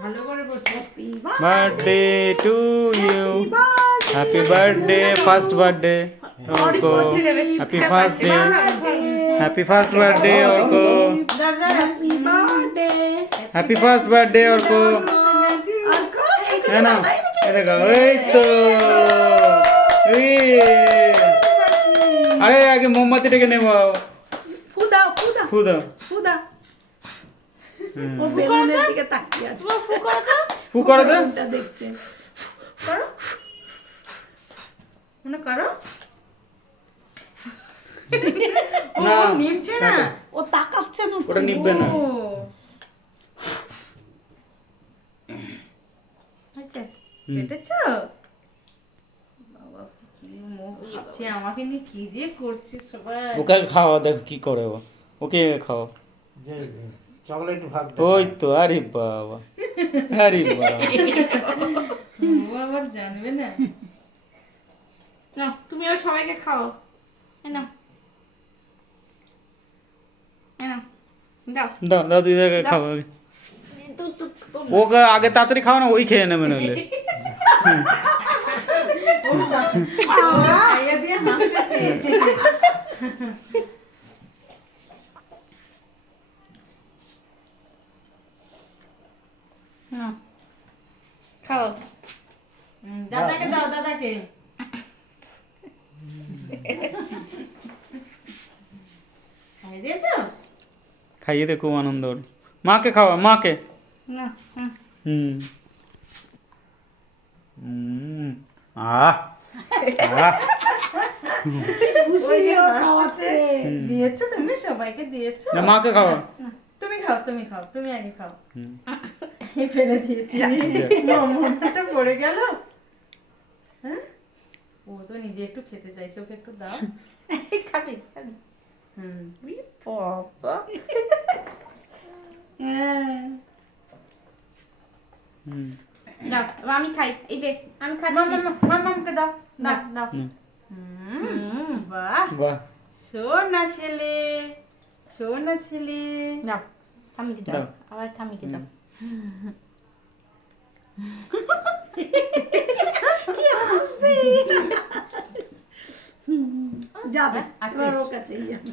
ভালো করে বসে birthday to you, happy birthday, first birthday Arka, happy first day, happy first birthday Arka, happy first birthday Arka. হ্যাঁ না, এই দেখো, এই তো আরে আগে মোমবাতিটাকে নেব, ফু দাও। ফু করো তো, দেখছে করো মনে করো না নিমছে না ও তাকাচ্ছে না ওটা নিববে না। ও আচ্ছা কেটেছো বাবা কি মুখ ভাবছে আমাকে নিয়ে কি যে করছে সবাই ওকে খাওয়া, দেখো কি করে ও, ওকে খাও। চকলেট ভাগ ওই তো, আরে বাবা, আরে বাবা। ও আবার জানবে না না, তুমি আর সবাইকে খাও। এই নাও, এই নাও, দাও। দাও দাও, তুই দেখে খাও আগে। ওকে আগে তাড়াতাড়ি খাও না, ওই খেয়ে নেবে নইলে। খাইয়ে দিয়ে হাসতেছে নাও, খাও। দাদাকে দাও দাদাকে খাইয়ে দিয়েছো খাইয়ে দে, খুব আনন্দ ওর। মাকে খাওয়া, মাকে। না, হুম হুম, আহ আহ, ওই যে খাওয়াচ্ছে দিয়েছো তুমি সবাইকে দিয়েছো না মাকে খাওয়া। তুমি খাও তুমি খাও তুমি আগে খাও হুম। এই ফেলে দিয়েছি মোমোটা পড়ে গেল হ্যাঁ ও তো নিজে একটু খেতে চাইছে ওকে একটু দাও খাবি খাবি। হুম বাবা, হ্যাঁ হুম। দাও, এবার আমি খাই। এই যে আমি খাচ্ছি। মামাকে দাও দাও দাও। বাহ বাহ, সোনা ছেলে সোনা ছেলে দাও, ঠামিকে দাও, দাও। আবার ঠামিকে দাও। যাবে আচ্ছা ওর কাছেই যাবে